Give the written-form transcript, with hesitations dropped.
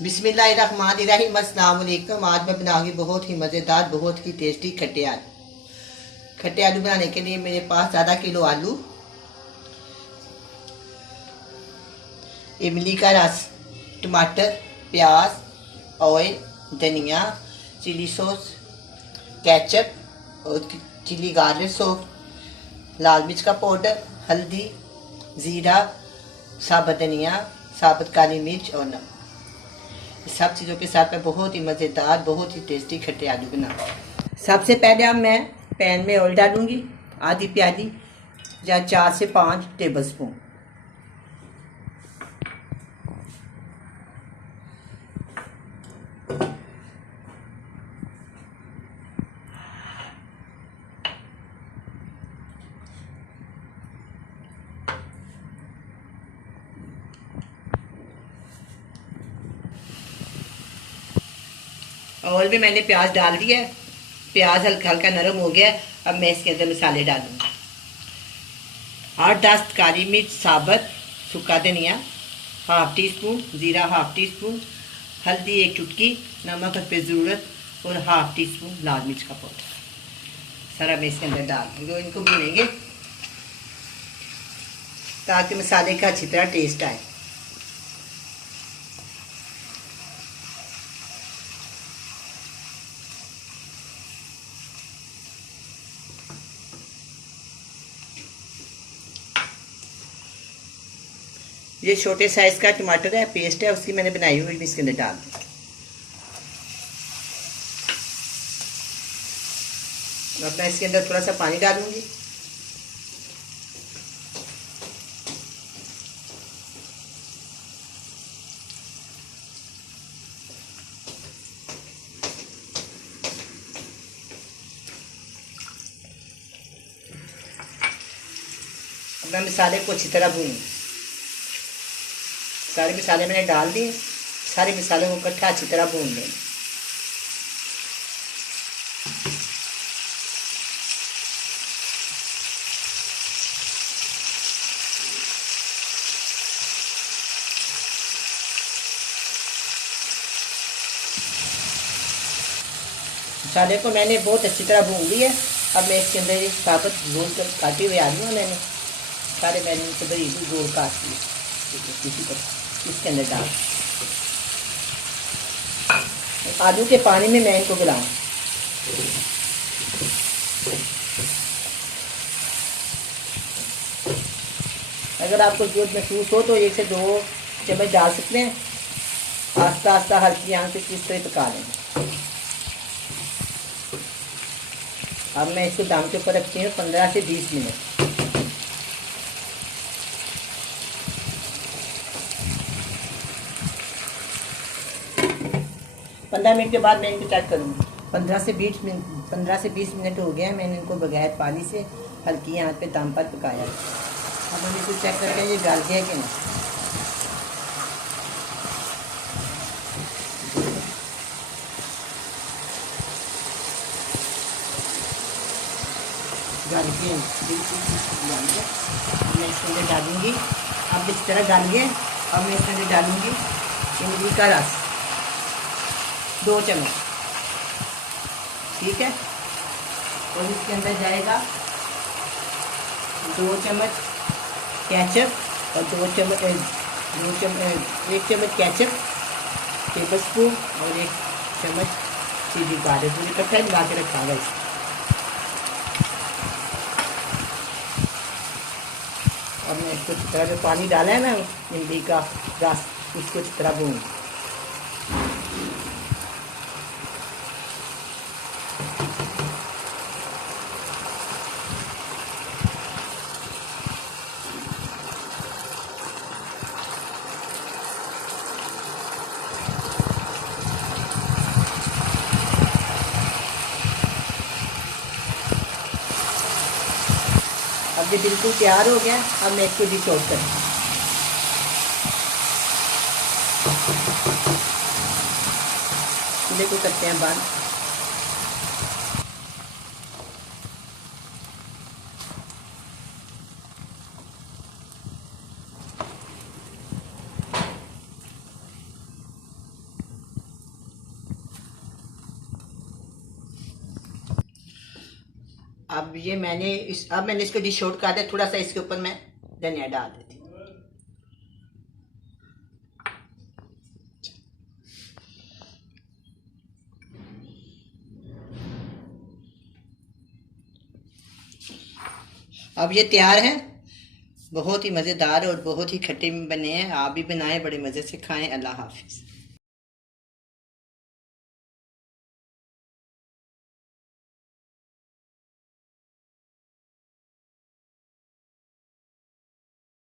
बिस्मिल्लाहिर्रहमानिर्रहीम। अस्सलाम वालेकुम। आज मैं बनाऊंगी बहुत ही मज़ेदार, बहुत ही टेस्टी खट्टे आलू। खट्टे आलू बनाने के लिए मेरे पास आधा किलो आलू, इमली का रस, टमाटर, प्याज, ऑयल, धनिया, चिली सॉस, केचप और चिली गार्लिक सॉस, लाल मिर्च का पाउडर, हल्दी, ज़ीरा, साबुत धनिया, साबुत काली मिर्च और नमक। इस सब चीज़ों के साथ मैं बहुत ही मज़ेदार, बहुत ही टेस्टी खट्टे आलू बनाऊंगी। सबसे पहले अब मैं पैन में ऑयल डालूंगी, आधी प्याली या 4 से 5 टेबल स्पून। ऑयल में मैंने प्याज डाल दिया है। प्याज हल्का हल्का नरम हो गया है। अब मैं इसके अंदर मसाले डालूंगी। 8-10 काली मिर्च साबुत, सूखा धनिया हाफ टी स्पून, ज़ीरा हाफ टी स्पून, हल्दी 1 चुटकी, नमक पे ज़रूरत और हाफ टी स्पून लाल मिर्च का पाउडर सारा मैं इसके अंदर डाल दूँगी। इनको भूनेंगे ताकि मसाले का अच्छी तरह टेस्ट आए। ये छोटे साइज का टमाटर है, पेस्ट है उसकी मैंने बनाई हुई, इसके अंदर डाल दी। अब मैं इसके अंदर थोड़ा सा पानी डालूंगी। अब मैं मसाले को अच्छी तरह भूनूंगी। सारे मसाले मैंने डाल दिए। सारे मसालों को इकट्ठा अच्छी तरह भून लेंगे। मसाले को मैंने बहुत अच्छी तरह भून लिया है। अब मैं इसके अंदर साबुत गोल कर काटे हुए आलू हैं, मैंने सारे मैंने इनसे बरीक गोल काट लिए। इसी तरह इसके अंदर डाल आलू के पानी में मैं इनको गलाऊँ। अगर आपको जरूरत महसूस हो तो 1 से 2 चम्मच डाल सकते हैं। आस्ता आस्ता हल्की आंच पे इस तरह पका लेंगे। अब मैं इसको दम के ऊपर रखती हूँ 15 से 20 मिनट। पंद्रह मिनट के बाद मैं इनको चेक करूँगी। 15 से 20 मिनट हो गए हैं। मैंने इनको बगैर पानी से हल्की आंच पे दम पर पकाया। अब हम इसको चेक करके ये गल गया कि नहीं। गल गए बिल्कुल गल गया। मैं इसके अंदर डालूँगी। अब इस तरह गल गए। अब मैं इसके अंदर डालूँगी इमली का रस 2 चम्मच, ठीक है। और इसके अंदर जाएगा 2 चम्मच केचप और 1 चम्मच केचप टेबल स्पून और 1 चम्मच चिली पाउडर। पूरी इकट्ठा मिला के रखा हुआ इसको। अब मैं इसको इस तरह जो पानी डाला है ना इमली का रस, उसको इस तरह भून। अब ये बिल्कुल तैयार हो गया। अब मैं इसको डिश आउट करूँ। चूल्हे को करते हैं बंद। अब ये मैंने इसको डिश आउट कर दिया। थोड़ा सा इसके ऊपर मैं धनिया डाल देती हूँ। अब ये तैयार है। बहुत ही मज़ेदार और बहुत ही खट्टे बने हैं। आप भी बनाएं, बड़े मज़े से खाएं। अल्लाह हाफिज़।